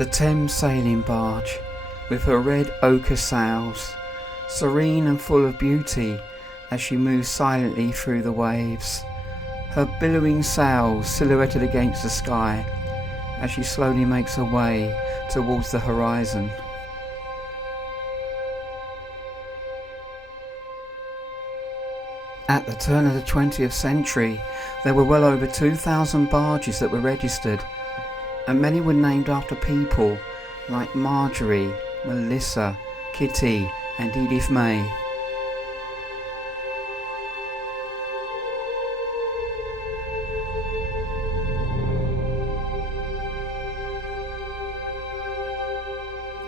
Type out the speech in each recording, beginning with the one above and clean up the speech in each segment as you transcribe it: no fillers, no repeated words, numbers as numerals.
The Thames Sailing Barge, with her red ochre sails, serene and full of beauty as she moves silently through the waves, her billowing sails silhouetted against the sky as she slowly makes her way towards the horizon. At the turn of the 20th century, there were well over 2,000 barges that were registered, and many were named after people like Marjorie, Melissa, Kitty and Edith May.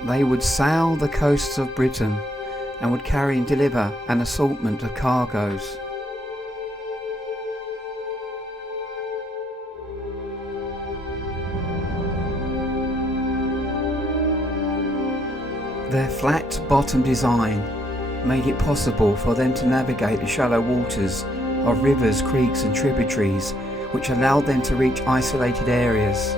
They would sail the coasts of Britain and would carry and deliver an assortment of cargoes. Their flat bottom design made it possible for them to navigate the shallow waters of rivers, creeks and tributaries, which allowed them to reach isolated areas.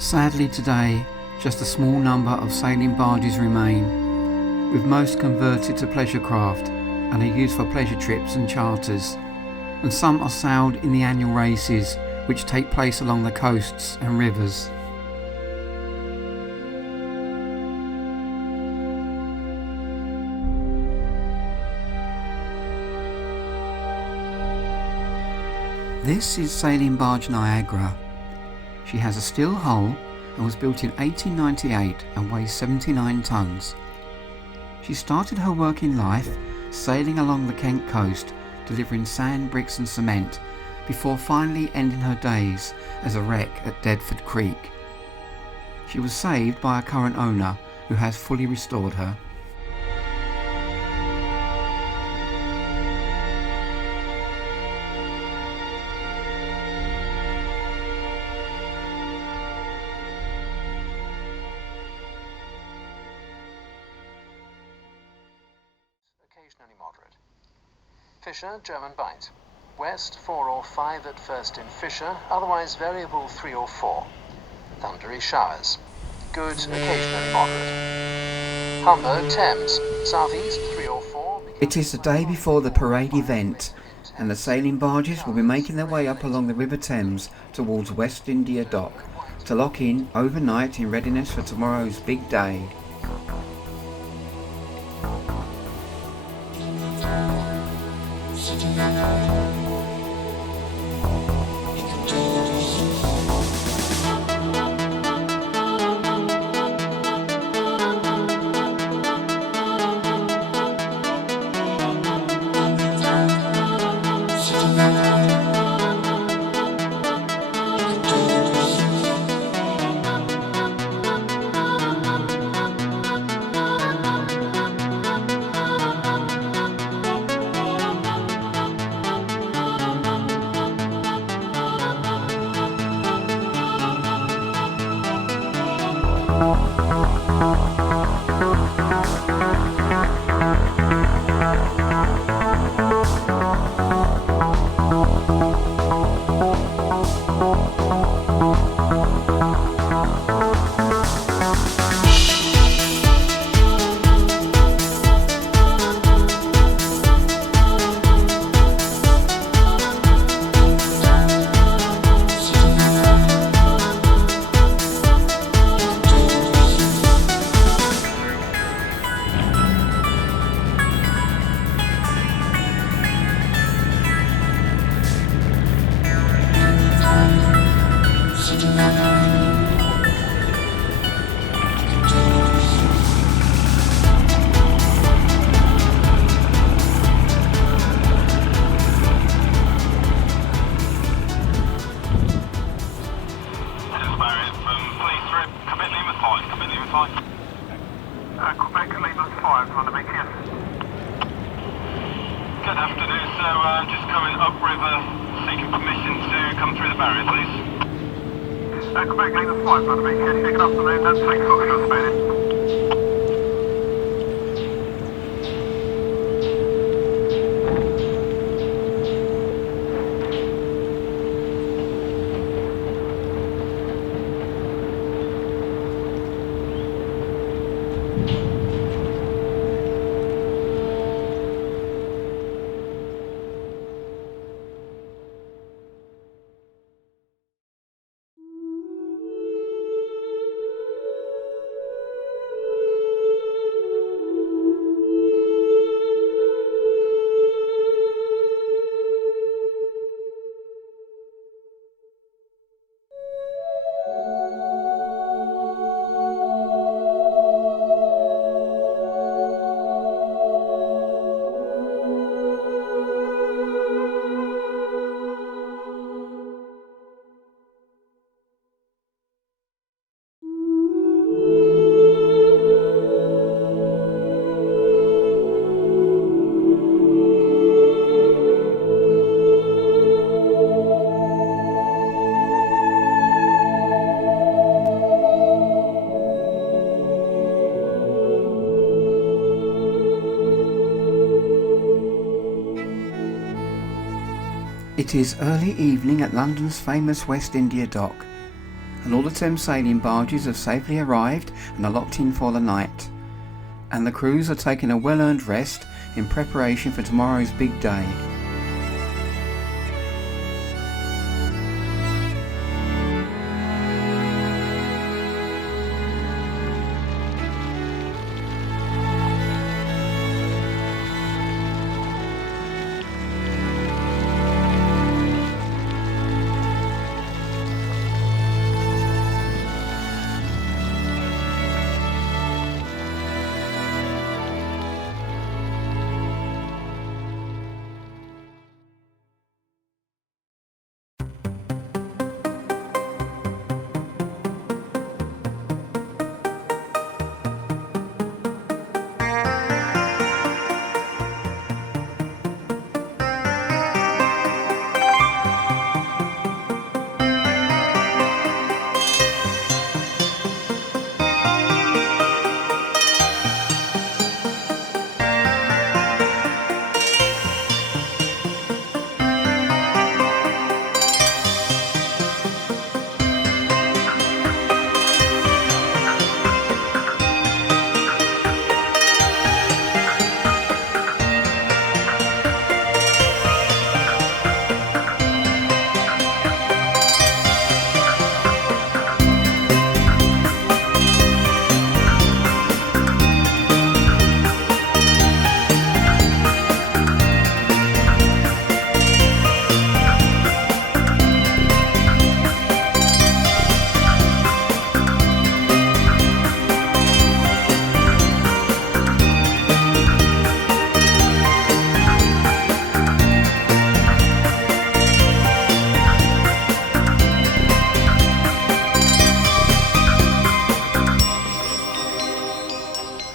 Sadly today, just a small number of sailing barges remain, with most converted to pleasure craft and are used for pleasure trips and charters, and some are sailed in the annual races which take place along the coasts and rivers. This is Sailing Barge Niagara. She has a steel hull and was built in 1898 and weighs 79 tonnes. She started her working life sailing along the Kent coast, delivering sand, bricks and cement, before finally ending her days as a wreck at Deadford Creek. She was saved by her current owner, who has fully restored her. Occasionally moderate. Fisher, German bight. West 4 or 5 at first in Fisher, otherwise variable 3 or 4. Thundery showers. Good, occasionally moderate. Humber, Thames. Southeast 3 or 4. It is the day before the parade event, and the sailing barges will be making their way up along the River Thames towards West India Dock to lock in overnight in readiness for tomorrow's big day. Quebec Lima 5, on the big yes. Good afternoon, so just coming upriver, seeking permission to come through the barrier, please. Quebec Lima 5, on the big yes. Good afternoon, that's 3 Foxtrot Spanish. It is early evening at London's famous West India Dock, and all the Thames Sailing Barges have safely arrived and are locked in for the night, and the crews are taking a well-earned rest in preparation for tomorrow's big day.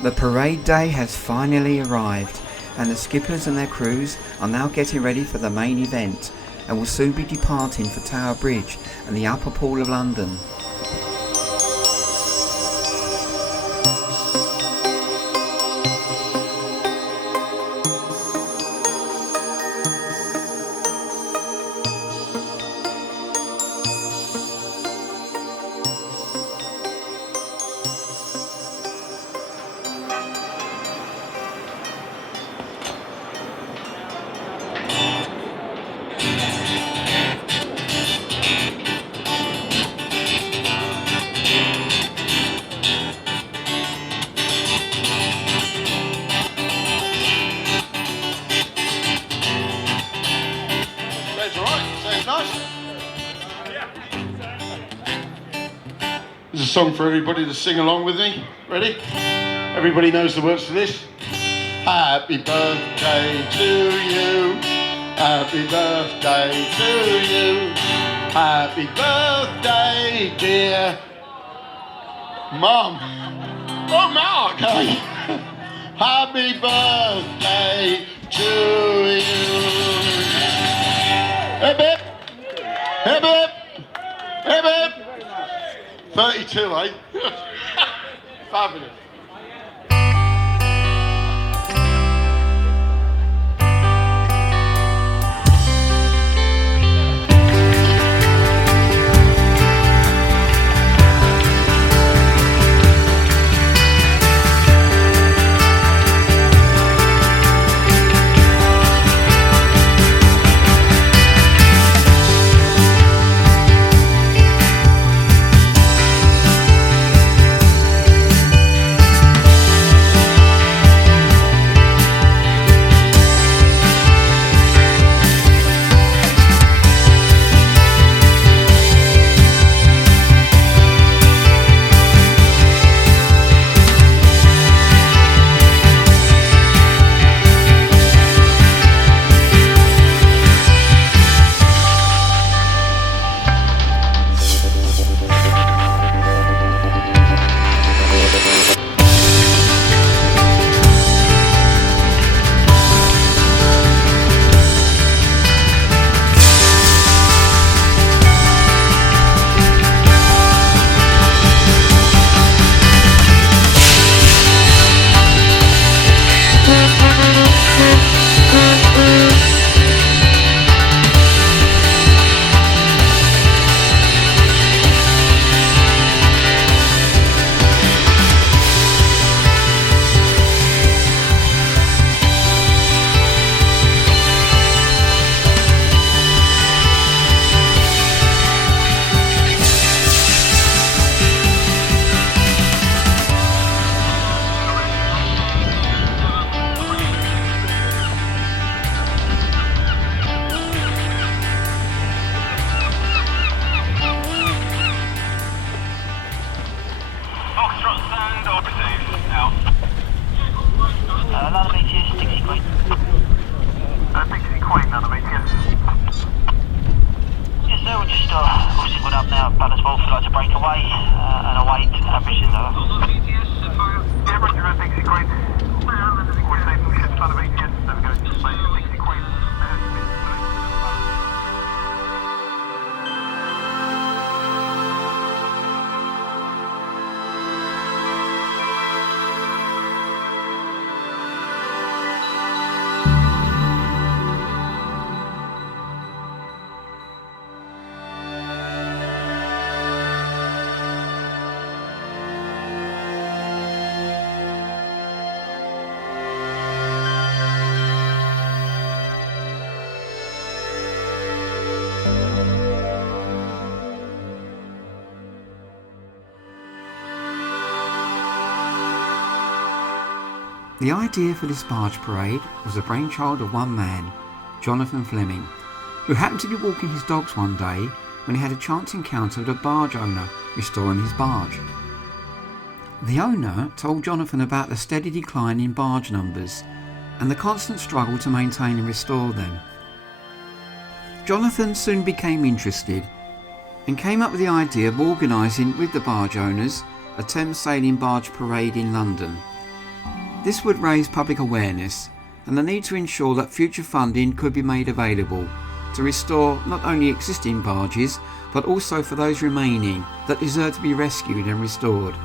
The parade day has finally arrived, and the skippers and their crews are now getting ready for the main event, and will soon be departing for Tower Bridge and the Upper Pool of London. There's a song for everybody to sing along with me. Ready? Everybody knows the words to this. Happy birthday to you. Happy birthday to you. Happy birthday, dear Mum. Oh, Mark. Happy birthday to you. Hip hip. Hip hip. Hip hip. 32, eh? Fabulous. moored up now at Palace Wharf. We'd like to break away and await Aboriginal. Yeah, Roger, Dixie Queen. We're taking the ship's front of ETS. There we go. Dixie Queen. The idea for this barge parade was the brainchild of one man, Jonathan Fleming, who happened to be walking his dogs one day when he had a chance encounter with a barge owner restoring his barge. The owner told Jonathan about the steady decline in barge numbers and the constant struggle to maintain and restore them. Jonathan soon became interested and came up with the idea of organising with the barge owners a Thames Sailing Barge parade in London. This would raise public awareness and the need to ensure that future funding could be made available to restore not only existing barges but also for those remaining that deserve to be rescued and restored.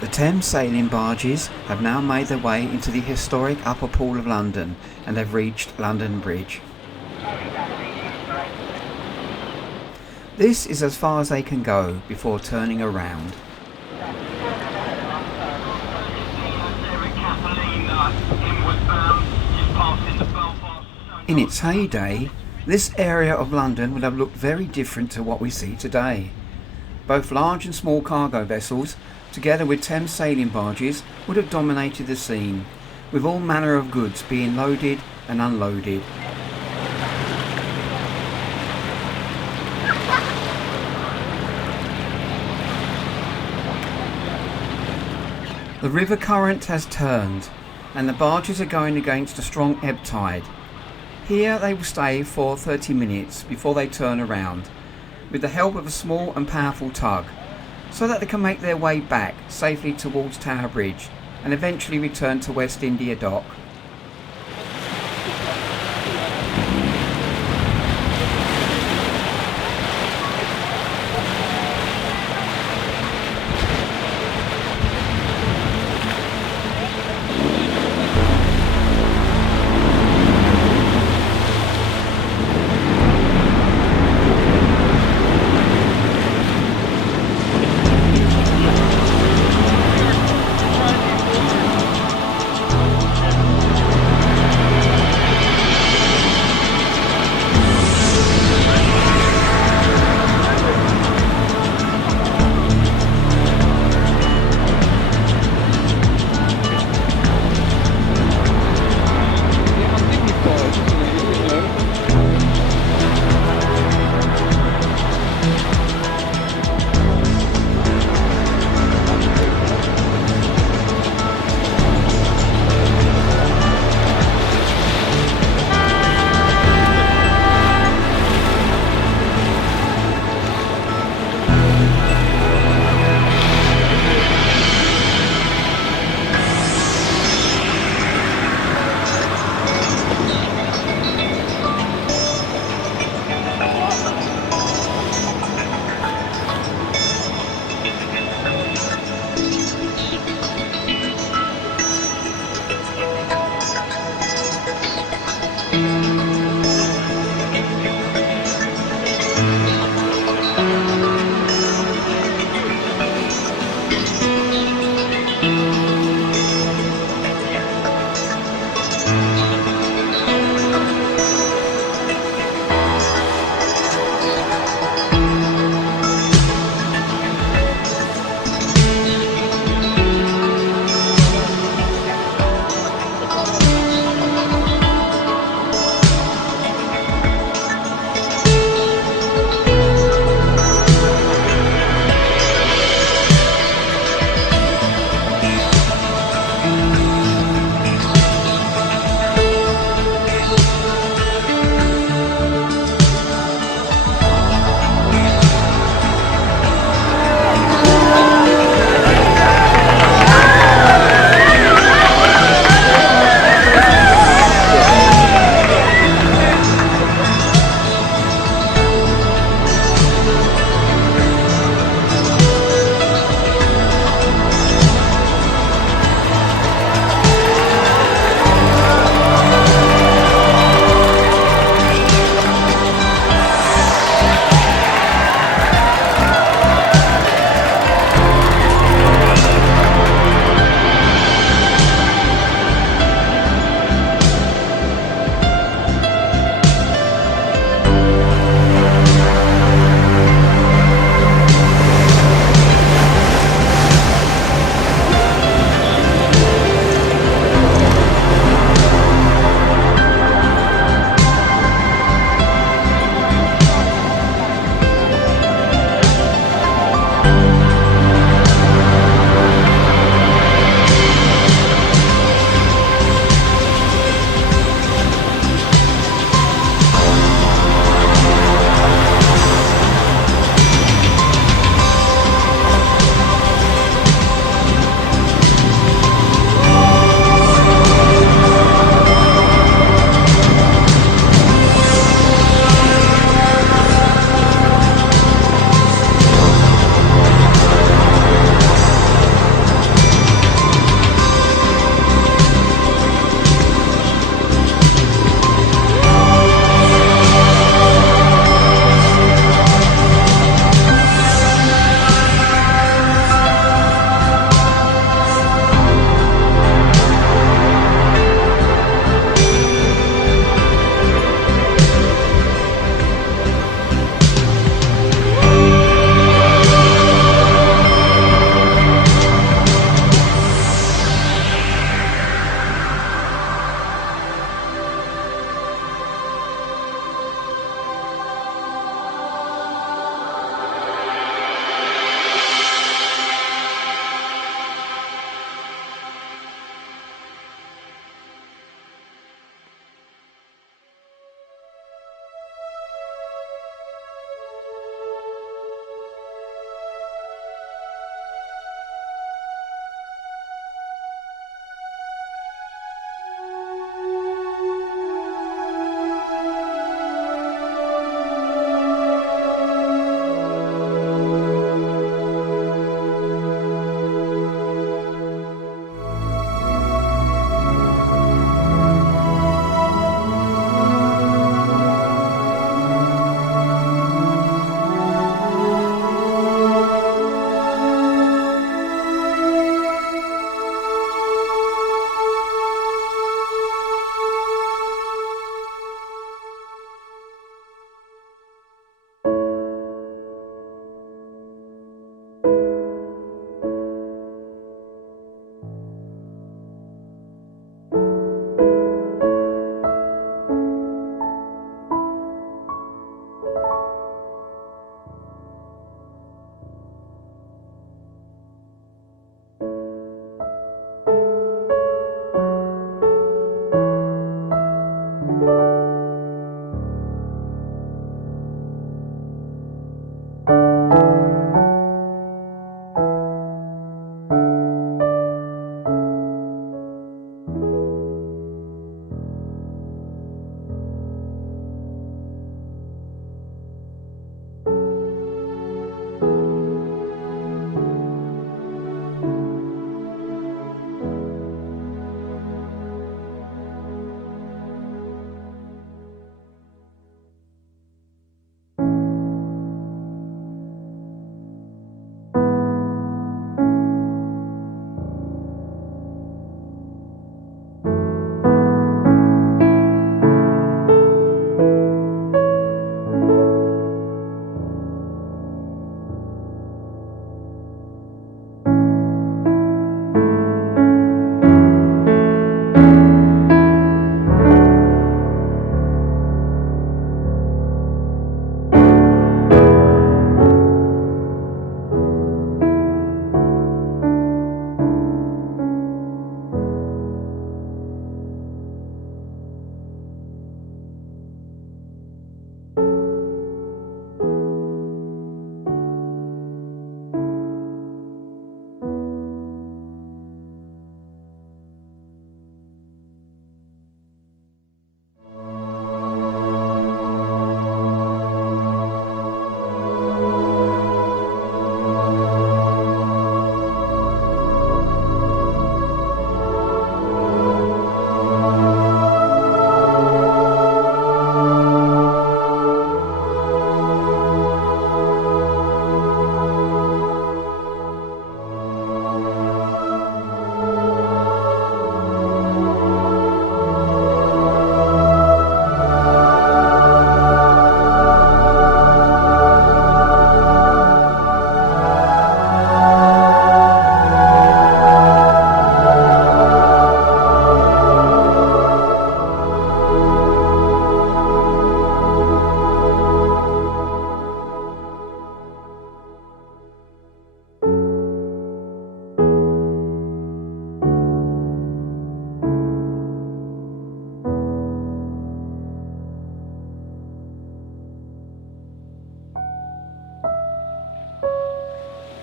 The Thames Sailing Barges have now made their way into the historic Upper Pool of London and have reached London Bridge. This is as far as they can go before turning around. In its heyday, this area of London would have looked very different to what we see today. Both large and small cargo vessels, together with Thames Sailing Barges, would have dominated the scene, with all manner of goods being loaded and unloaded. The river current has turned, and the barges are going against a strong ebb tide. Here they will stay for 30 minutes before they turn around, with the help of a small and powerful tug, so that they can make their way back safely towards Tower Bridge and eventually return to West India Dock.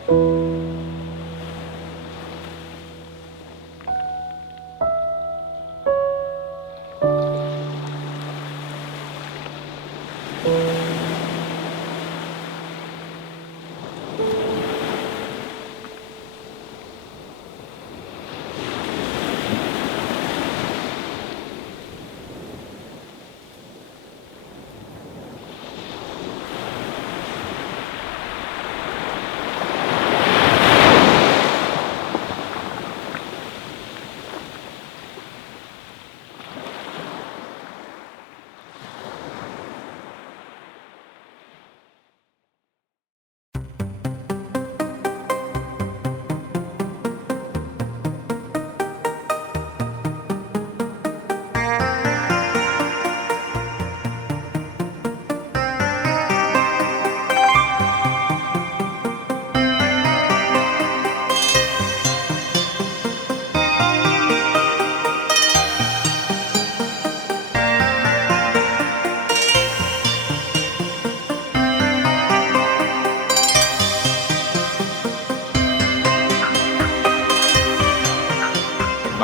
My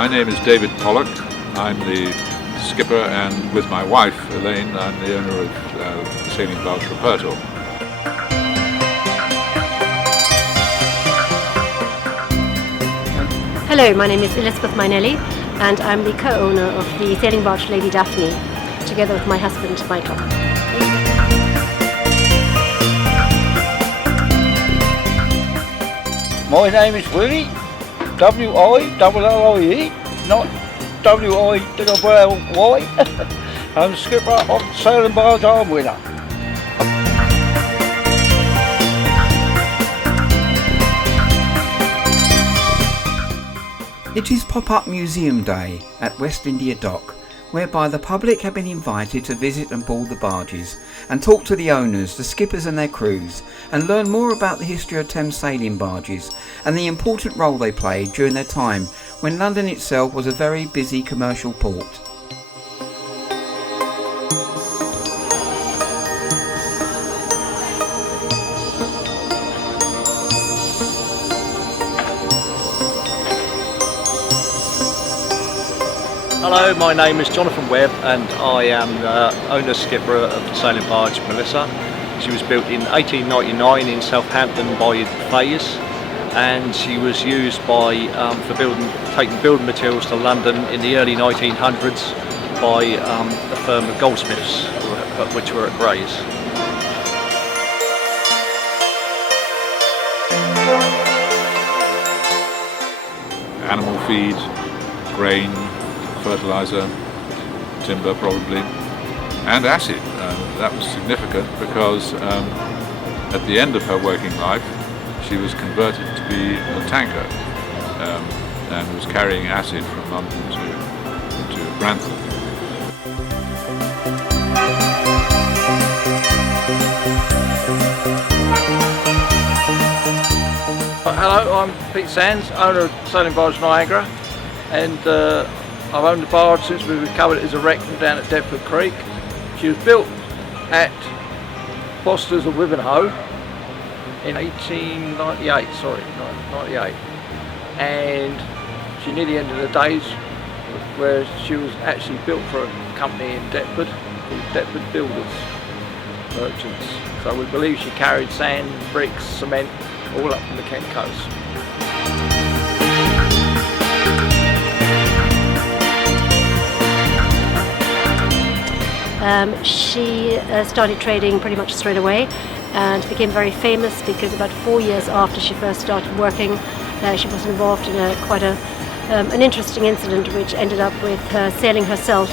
name is David Pollock. I'm the skipper, and with my wife Elaine, I'm the owner of Sailing Barge Foundation. Hello, my name is Elizabeth Mainelli, and I'm the co-owner of the Sailing Barge Lady Daphne, together with my husband Michael. My name is Willie, W-I-L-L-I-E, not W-I-L-L-Y. I'm skipper of the Sailing Barge Arm Winner. It is Pop-Up Museum Day at West India Dock, whereby the public have been invited to visit and board the barges and talk to the owners, the skippers and their crews, and learn more about the history of Thames Sailing Barges and the important role they played during their time when London itself was a very busy commercial port. Hello, my name is Jonathan Webb and I am the owner skipper of the sailing barge Melissa. She was built in 1899 in Southampton by Thames, and she was used by taking building materials to London in the early 1900s by the firm of goldsmiths, which were at Grays. Animal feed, grain, fertiliser, timber probably, and acid. That was significant because at the end of her working life she was converted to be a tanker and was carrying acid from London to Grantham. Hello, I'm Pete Sands, owner of Sailing Barge Niagara, and I've owned the barge since we recovered it as a wreck from down at Deptford Creek. She was built at Foster's of Wivenhoe in 1898, and she nearly ended her days where she was actually built for a company in Deptford called Deptford Builders Merchants. So we believe she carried sand, bricks, cement, all up from the Kent coast. She started trading pretty much straight away and became very famous because about 4 years after she first started working, she was involved in an interesting incident which ended up with her sailing herself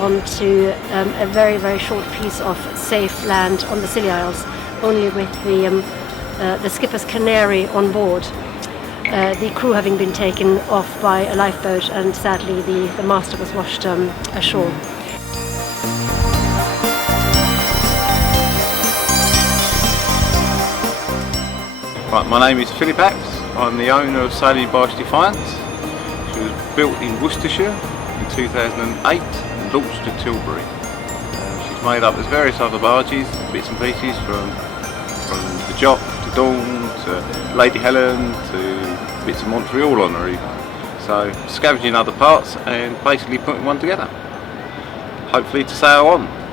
onto a very, very short piece of safe land on the Scilly Isles, only with the skipper's canary on board. The crew having been taken off by a lifeboat, and sadly the master was washed ashore. Right, my name is Philip Axe. I'm the owner of Sailing Barge Defiance. She was built in Worcestershire in 2008 and launched to Tilbury. She's made up as various other barges, bits and pieces from the Jock to Dawn Lady Helen to bits of Montreal on her even. So scavenging other parts and basically putting one together, hopefully to sail on.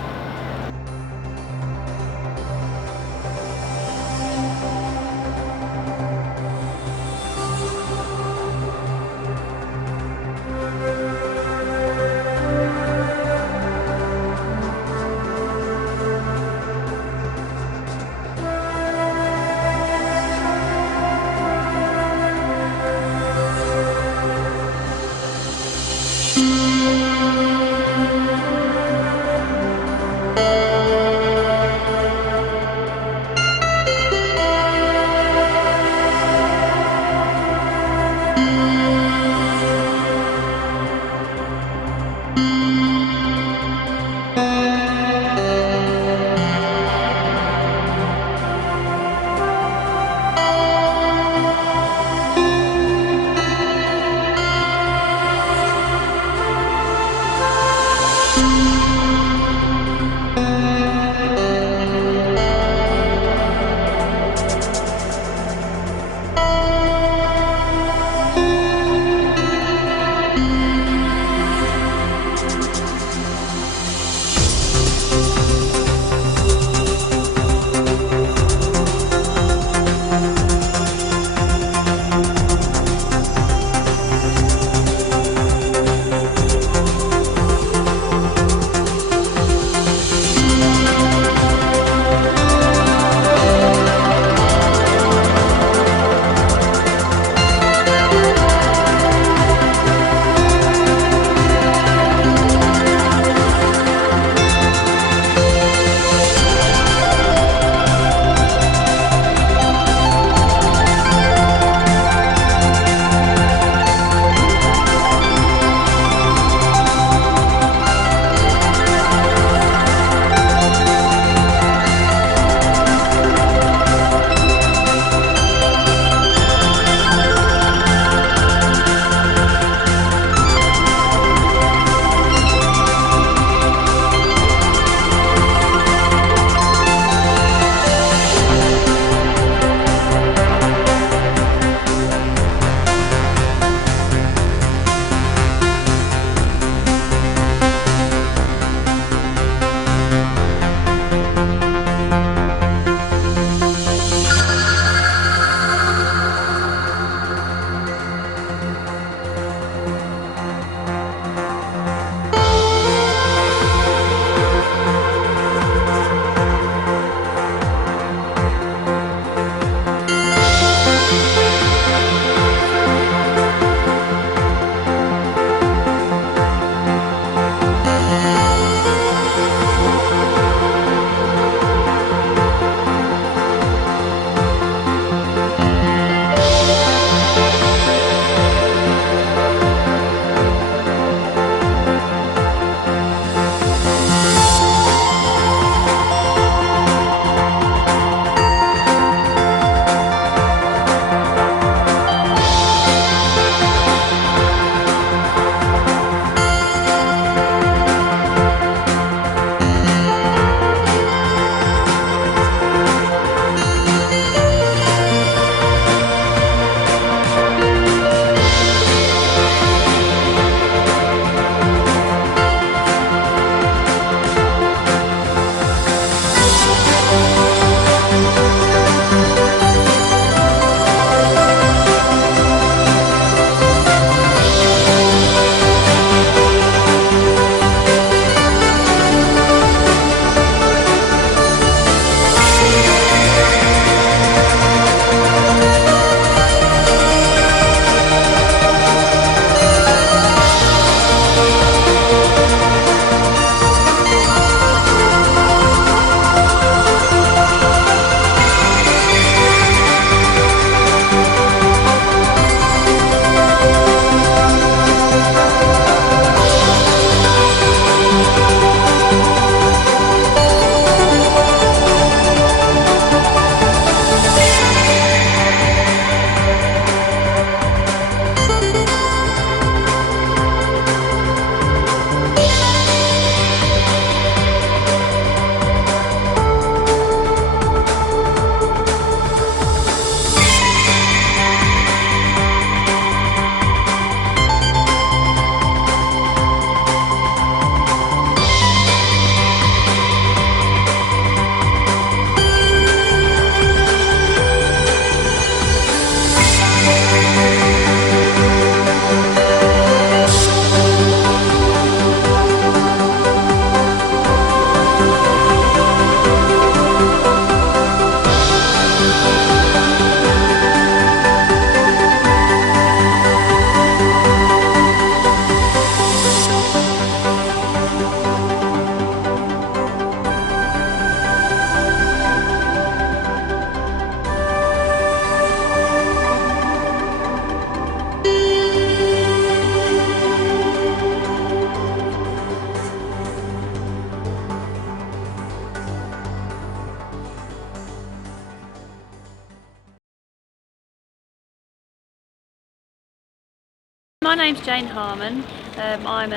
My name's Jane Harmon. I'm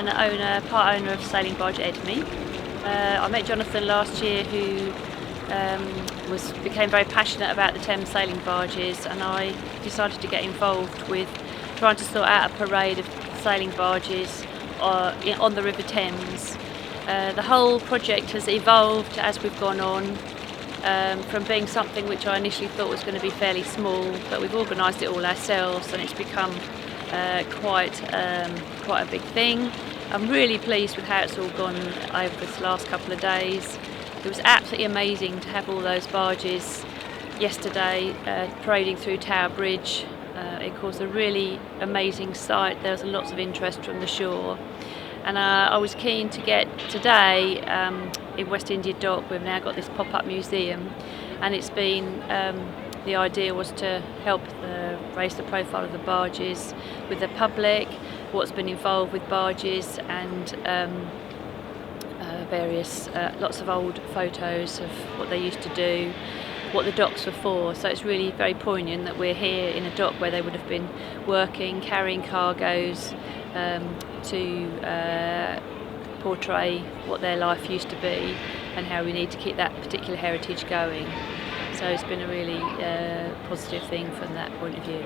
part owner of Sailing Barge Edme. I met Jonathan last year, who became very passionate about the Thames Sailing Barges, and I decided to get involved with trying to sort out a parade of sailing barges on the River Thames. The whole project has evolved as we've gone on, from being something which I initially thought was going to be fairly small, but we've organised it all ourselves and it's become quite a big thing. I'm really pleased with how it's all gone over this last couple of days. It was absolutely amazing to have all those barges yesterday parading through Tower Bridge. It caused a really amazing sight. There was lots of interest from the shore, and I was keen to get today in West India Dock. We've now got this pop-up museum, and it's been the idea was to help raise the profile of the barges with the public, what's been involved with barges, and lots of old photos of what they used to do, what the docks were for. So it's really very poignant that we're here in a dock where they would have been working, carrying cargoes, to portray what their life used to be and how we need to keep that particular heritage going. So it's been a really positive thing from that point of view.